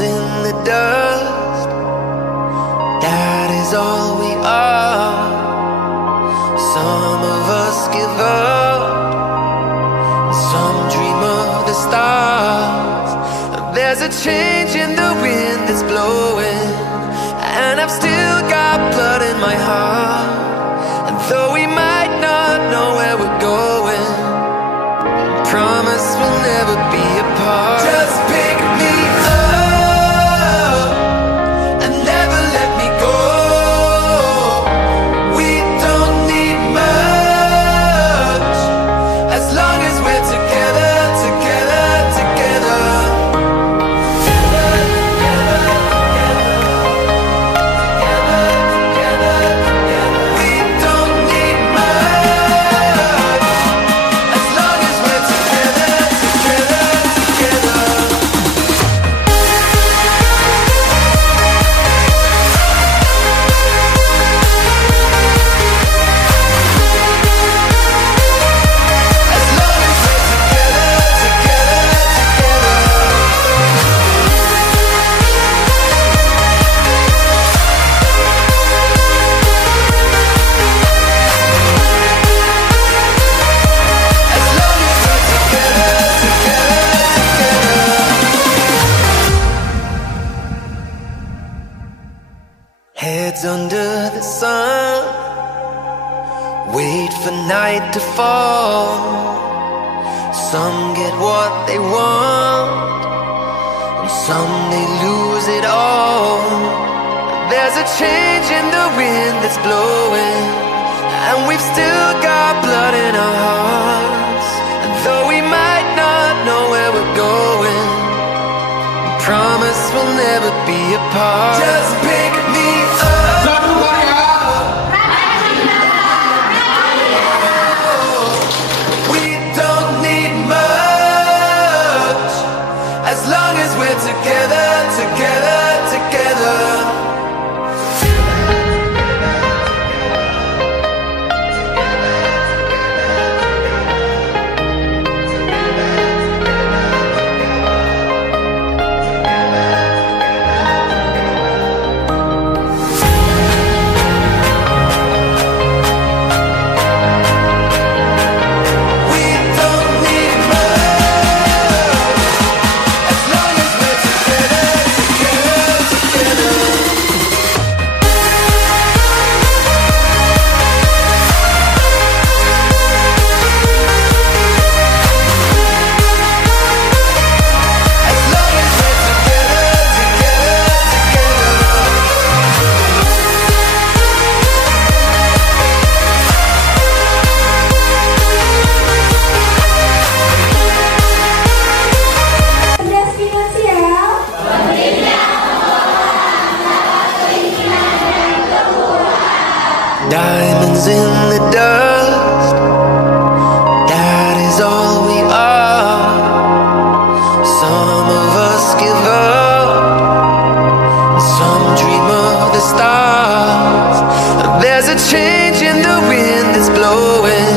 Diamonds in the dust, that is all we are. Some of us give up, some dream of the stars. There's a change in the wind that's blowing, and I've still got blood in my heart. And though we might not know where we're going, promise we'll never be apart. Just pick me up and never let me go. We don't need much as long as we're together, together, together. We don't need much as long as we're together, together, together. As long as we're together, together, together. As long as we're together, together, together. Heads under the sun, wait for night to fall. Some get what they want, and some they lose it all. There's a change in the wind that's blowing, and we've still got blood in our hearts. And though we might not know where we're going, promise we'll never be apart. Just pick me up. We don't need much as long as we're together, together, together. We don't need much as long as we're together, together, together. As long as we're together, together, together. Cerdas Finansial. Diamonds in the dust, that is all we are. Some of us give up, some dream of the stars. There's a change in the wind that's blowing,